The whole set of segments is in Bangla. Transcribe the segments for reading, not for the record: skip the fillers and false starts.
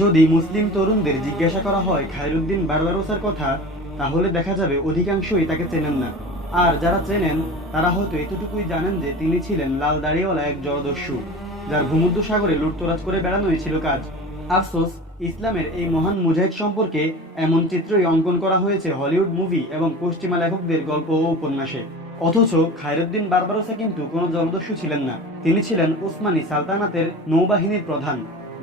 যদি মুসলিম তরুণদের জিজ্ঞাসা করা হয় খায়রুদ্দিন বারবারোসার কথা, তাহলে দেখা যাবে অধিকাংশই তাকে চেনেন না। আর যারা চেনেন তারা হয়তো এতটুকুই জানেন যে তিনি ছিলেন লাল দাড়িওয়ালা এক জলদস্যু, যার ভূমধ্য সাগরে লুটতরাজ করে বেড়ানোই ছিল কাজ। আফসোস, ইসলামের এই মহান মুজাহিদ সম্পর্কে এমন চিত্রই অঙ্কন করা হয়েছে হলিউড মুভি এবং পশ্চিমা লেখকদের গল্প ও উপন্যাসে। অথচ খায়রুদ্দিন বারবারোসা কিন্তু কোনো জলদস্যু ছিলেন না। তিনি ছিলেন উসমানী সালতানাতের নৌবাহিনীর প্রধান।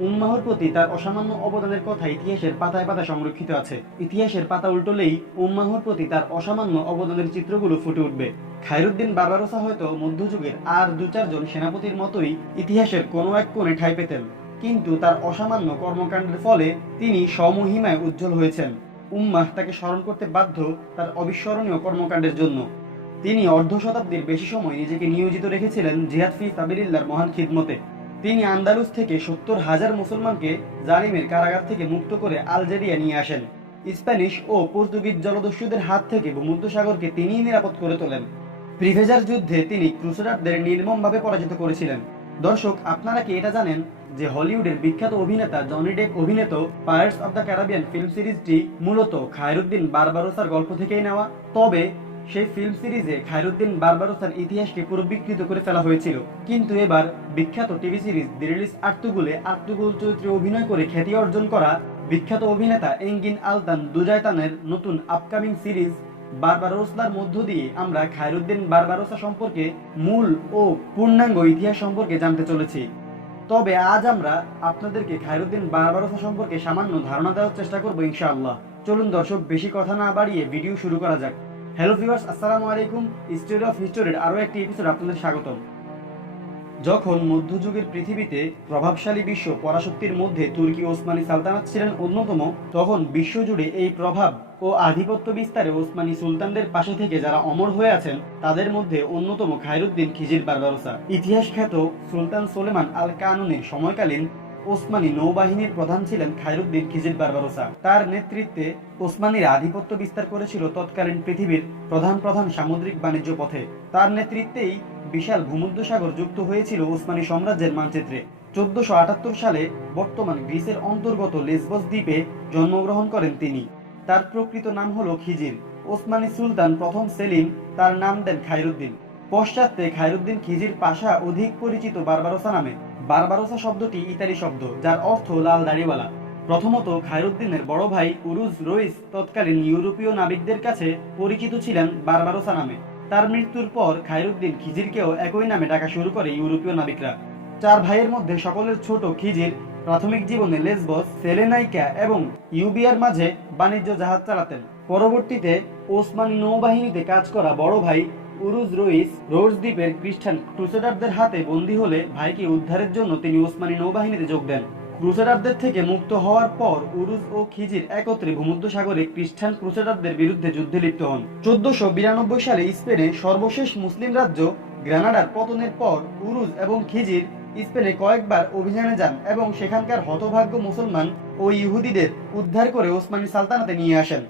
উম্মাহর প্রতি তার অসামান্য অবদানের কথা ইতিহাসের পাতায় পাতায় সংরক্ষিত আছে। ইতিহাসের পাতা উল্টোলেই উম্মাহর প্রতি তার অসামান্য অবদানের চিত্রগুলো ফুটে উঠবে। খায়রুদ্দিন বারবারোসা হয়তো মধ্যযুগের আর দু চারজন সেনাপতির মতোই ইতিহাসের কোনো এক কোণে ঠাঁই পেতেন, কিন্তু তার অসামান্য কর্মকাণ্ডের ফলে তিনি স্বমহিমায় উজ্জ্বল হয়েছেন। উম্মাহ তাকে স্মরণ করতে বাধ্য তার অবিস্মরণীয় কর্মকাণ্ডের জন্য। তিনি অর্ধ শতাব্দীর বেশি সময় নিজেকে নিয়োজিত রেখেছিলেন জিহাদ ফি সাবিলিল্লাহর মহান খিদমতে। তিনি আন্দালুস থেকে ৭০,০০০ মুসলমানকে জালিমের কারাগার থেকে মুক্ত করে আলজেরিয়া নিয়ে আসেন। স্প্যানিশ ও পর্তুগিজ জলদস্যুদের হাত থেকে ভূমধ্যসাগরকে তিনিই নিরাপদ করে তোলেন। প্রিভেজার যুদ্ধে তিনি ক্রুসেডারদের নির্মমভাবে পরাজিত করেছিলেন। দর্শক, আপনারা কি এটা জানেন যে হলিউডের বিখ্যাত অভিনেতা জনি ডেপ অভিনীত pirates of the Caribbean film সিরিজটি মূলত খায়রুদ্দিন বারবারোসার গল্প থেকেই নেওয়া? তবে সেই ফিল্ম সিরিজে খায়রুদ্দিন বারবারোসার ইতিহাসকে পুরো বিকৃত করে ফেলা হয়েছিল। কিন্তু এবার বিখ্যাত টিভি সিরিজ দি রিলিজ আর্তুগুলে আর্তুগুল চরিত্রে অভিনয় করে খ্যাতি অর্জন করা বিখ্যাত অভিনেতা এঙ্গিন আলতান দুজায়তানের নতুন আপকামিং সিরিজ বারবারোসার মধ্য দিয়ে আমরা খায়রুদ্দিন বারবারোসা সম্পর্কে মূল ও পূর্ণাঙ্গ ইতিহাস সম্পর্কে জানতে চলেছি। তবে আজ আমরা আপনাদেরকে খায়রুদ্দিন বারবারোসা সম্পর্কে সামান্য ধারণা দেওয়ার চেষ্টা করবো ইনশাআল্লাহ। চলুন দর্শক, বেশি কথা না বাড়িয়ে ভিডিও শুরু করা যাক। হ্যালো ভিউয়ার্স, আসসালামু আলাইকুম। স্টোরি অফ হিস্টোরির আরও একটি এপিসোড আপনাদের স্বাগতম। যখন মধ্যযুগের পৃথিবীতে প্রভাবশালী বিশ্ব পরাশক্তির মধ্যে তুর্কি ওসমানী সালতানাত ছিলেন অন্যতম, তখন বিশ্বজুড়ে এই প্রভাব ও আধিপত্য বিস্তারে ওসমানী সুলতানদের পাশে থেকে যারা অমর হয়ে আছেন তাদের মধ্যে অন্যতম খায়রুদ্দিন খিজির বারবারোসা। ইতিহাস খ্যাত সুলতান সুলেমান আল কানুনির সময়কালীন ওসমানী নৌবাহিনীর প্রধান ছিলেন খায়রুদ্দিন খিজির বারবারোসা। তার নেতৃত্বে ওসমানীর আধিপত্য বিস্তার করেছিল তৎকালীন পৃথিবীর প্রধান প্রধান সামুদ্রিক বাণিজ্য পথে। তার নেতৃত্বেই বিশাল ভূমধ্যসাগর যুক্ত হয়েছিল ওসমানী সাম্রাজ্যের মানচিত্রে। 1478 সালে বর্তমান গ্রিসের অন্তর্গত লেসবস দ্বীপে জন্মগ্রহণ করেন তিনি। তার প্রকৃত নাম হল খিজির। ওসমানী সুলতান প্রথম সেলিম তার নাম দেন খায়রুদ্দিন। পশ্চাতে খায়রুদ্দিন খিজির পাশা অধিক পরিচিত বারবারোসা নামে। বারবারোসা শব্দটি ইতালি শব্দ, যার অর্থ লাল দাড়িওয়ালা। প্রথমত খায়রুদ্দিনের বড় ভাই উরুজ রইস তৎকালীন ইউরোপীয় নাবিকদের কাছে পরিচিত ছিলেন বারবারোসা নামে। তার মৃত্যুর পর খায়রুদ্দিন খিজিরকেও একই নামে ডাকা শুরু করে ইউরোপীয় নাবিকরা। চার ভাইয়ের মধ্যে সকলের ছোট খিজির প্রাথমিক জীবনে লেসবস, সেলেনাইকা এবং ইউবিয়ার মাঝে বাণিজ্য জাহাজ চালাতেন। পরবর্তীতে ওসমানী নৌবাহিনীতে কাজ করা বড় ভাই উরুজ রইস রোডস দ্বীপের খ্রিস্টান ক্রুসেডারদের হাতে বন্দী হলে ভাইকে উদ্ধারের জন্য তিনি ওসমানী নৌবাহিনীতে যোগ দেন। ক্রুসেডারদের থেকে মুক্ত হওয়ার পর উরুজ ও খিজির একত্রে ভূমধ্যসাগরে খ্রিস্টান ক্রুসেডারদের বিরুদ্ধে যুদ্ধে লিপ্ত হন। 1492 সালে স্পেনে সর্বশেষ মুসলিম রাজ্য গ্রানাডার পতনের পর উরুজ এবং খিজির স্পেনে কয়েকবার অভিযানে যান এবং সেখানকার হতভাগ্য মুসলমান ও ইহুদিদের উদ্ধার করে ওসমানী সালতানাতে নিয়ে আসেন।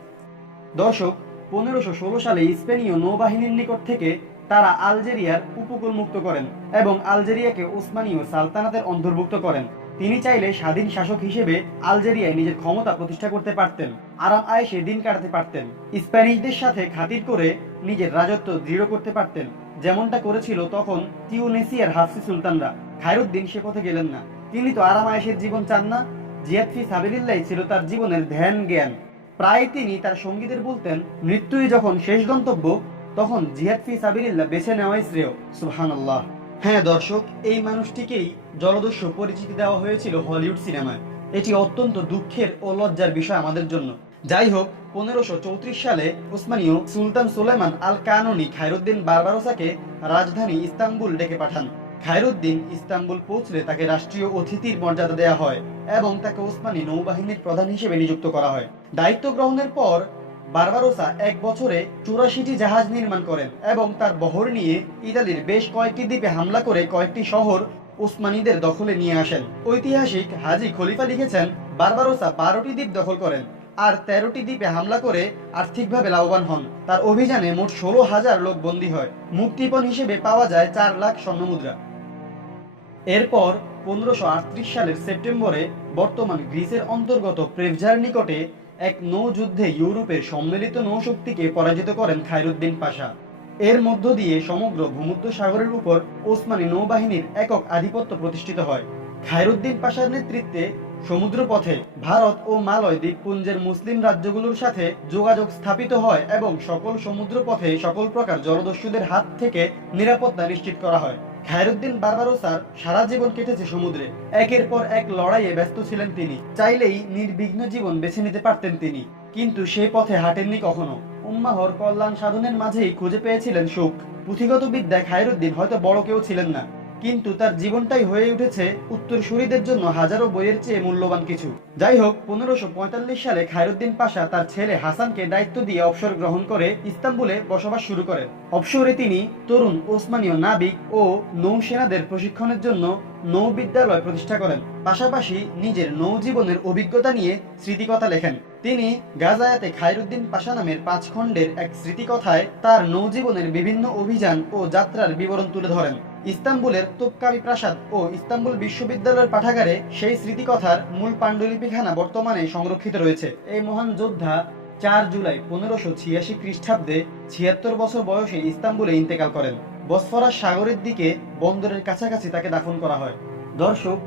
দর্শক, 1516 সালে স্পেনীয় নৌবাহিনীর নিকট থেকে তারা আলজেরিয়ার উপকূল মুক্ত করেন এবং আলজেরিয়াকে ওসমানীয় সালতানাতের অন্তর্ভুক্ত করেন। তিনি চাইলে স্বাধীন শাসক হিসেবে আলজেরিয়ায় নিজের ক্ষমতা প্রতিষ্ঠা করতে পারতেন, আরাম আয়েশে দিন কাটাতে পারতেন, স্প্যানিশদের সাথে খাতির করে নিজের রাজত্ব দৃঢ় করতে পারতেন, যেমনটা করেছিল তখন তিউনিসিয়ার হাফসি সুলতানরা। খায়রুদ্দিন সে পথে গেলেন না। তিনি তো আরাম আয়েশের জীবন চান না। জিহাদ ফি সাবিলিল্লাহ ছিল তার জীবনের ধ্যান জ্ঞান। প্রায় তিনি তার সঙ্গীদের বলতেন, মৃত্যুই যখন শেষ গন্তব্য তখন জিহাদ ফি সাবিলিল্লাহ বেছে নেওয়াই শ্রেয়। সুবহানাল্লাহ। হ্যাঁ দর্শক, এই মানুষটিকেই জলদস্যু পরিচিতি দেওয়া হয়েছিল হলিউড সিনেমায়। এটি অত্যন্ত দুঃখের ও লজ্জার বিষয় আমাদের জন্য। যাই হোক, 1534 সালে উসমানীয় সুলতান সুলেমান আল কানুনি খায়রুদ্দিন বারবারোসাকে রাজধানী ইস্তাম্বুল ডেকে পাঠান। খায়রুদ্দিন ইস্তাম্বুল পৌঁছলে তাকে রাষ্ট্রীয় অতিথির মর্যাদা দেওয়া হয় এবং তাকে ওসমানী নৌবাহিনীর প্রধান হিসেবে নিযুক্ত করা হয়। দায়িত্ব গ্রহণের পর বারবারোসা এক বছরে 84টি জাহাজ নির্মাণ করেন এবং তার বহর নিয়ে ইতালির বেশ কয়েকটি দ্বীপে হামলা করে কয়েকটি শহর ওসমানীদের দখলে নিয়ে আসেন। ঐতিহাসিক হাজি খলিফা লিখেছেন, বারবারোসা 12টি দ্বীপ দখল করেন আর 13টি দ্বীপে হামলা করে আর্থিকভাবে লাভবান হন। তার অভিযানে মোট 16,000 লোক বন্দী হয়। মুক্তিপণ হিসেবে পাওয়া যায় 4 লাখ স্বর্ণমুদ্রা। এরপর 1538 সালের সেপ্টেম্বরে বর্তমান গ্রিসের অন্তর্গত প্রেভজার নিকটে এক নৌযুদ্ধে ইউরোপের সম্মিলিত নৌশক্তিকে পরাজিত করেন খায়রুদ্দিন পাশা। এর মধ্য দিয়ে সমগ্র ভূমধ্য সাগরের উপর ওসমানী নৌবাহিনীর একক আধিপত্য প্রতিষ্ঠিত হয়। খায়রুদ্দিন পাশার নেতৃত্বে সমুদ্রপথে ভারত ও মালয় দ্বীপপুঞ্জের মুসলিম রাজ্যগুলোর সাথে যোগাযোগ স্থাপিত হয় এবং সকল সমুদ্রপথে সকল প্রকার জলদস্যুদের হাত থেকে নিরাপত্তা নিশ্চিত করা হয়। খায়রুদ্দিন বারবারোসার সারা জীবন কেটেছে সমুদ্রে। একের পর এক লড়াইয়ে ব্যস্ত ছিলেন তিনি। চাইলেই নির্বিঘ্ন জীবন বেছে নিতে পারতেন তিনি, কিন্তু সেই পথে হাঁটেননি কখনো। উম্মাহর কল্যাণ সাধনের মাঝেই খুঁজে পেয়েছিলেন সুখ। পুঁথিগত বিদ্যায় খায়রুদ্দিন হয়তো বড় কেউ ছিলেন না, কিন্তু তার জীবনটাই হয়ে উঠেছে উত্তরসূরিদের জন্য হাজারো বইয়ের চেয়ে মূল্যবান কিছু। যাই হোক, 1545 সালে খায়রুদ্দিন পাশা তার ছেলে হাসানকে দায়িত্ব দিয়ে অবসর গ্রহণ করে ইস্তাম্বুলে বসবাস শুরু করেন। অবসরে তিনি তরুণ ওসমানীয় নাবিক ও নৌসেনাদের প্রশিক্ষণের জন্য নৌ বিদ্যালয় প্রতিষ্ঠা করেন। পাশাপাশি নিজের নৌ জীবনের অভিজ্ঞতা নিয়ে স্মৃতিকথা লেখেন। তিনি গাজায়াতে খায়রুদ্দিন পাশা নামের 5 খণ্ডের এক স্মৃতিকথায় তার নৌজীবনের বিভিন্ন অভিযান ও যাত্রার বিবরণ তুলে ধরেন। ইস্তাম্বুলের তোপকাপি প্রাসাদ ও ইস্তাম্বুল বিশ্ববিদ্যালয়ের পাঠাগারে সেই স্মৃতিকথার মূল পাণ্ডুলিপিখানা বর্তমানে সংরক্ষিত রয়েছে। এই মহান যোদ্ধা 4 জুলাই 1586 খ্রিস্টাব্দে 76 বছর বয়সে ইস্তাম্বুলে ইন্তেকাল করেন। বসফরাস সাগরের দিকে বন্দরের কাছাকাছি তাকে দাফন করা হয়। দর্শক,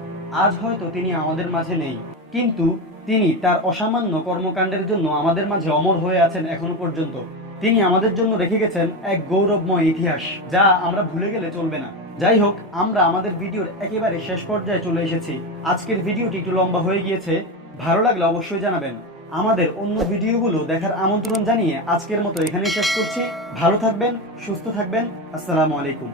আজ হয়তো তিনি আমাদের মাঝে নেই, কিন্তু তিনি তার অসামান্য কর্মকাণ্ডের জন্য আমাদের মাঝে অমর হয়ে আছেন এখনো পর্যন্ত। তিনি আমাদের জন্য রেখে গেছেন এক গৌরবময় ইতিহাস, যা আমরা ভুলে গেলে চলবে না। যাই হোক, আমরা আমাদের ভিডিওর একেবারে শেষ পর্যায়ে চলে এসেছি। আজকের ভিডিওটি একটু লম্বা হয়ে গিয়েছে, ভালো লাগলে অবশ্যই জানাবেন। আমাদের অন্য ভিডিওগুলো দেখার আমন্ত্রণ জানিয়ে আজকের মতো এখানেই শেষ করছি। ভালো থাকবেন, সুস্থ থাকবেন। আসসালামু আলাইকুম।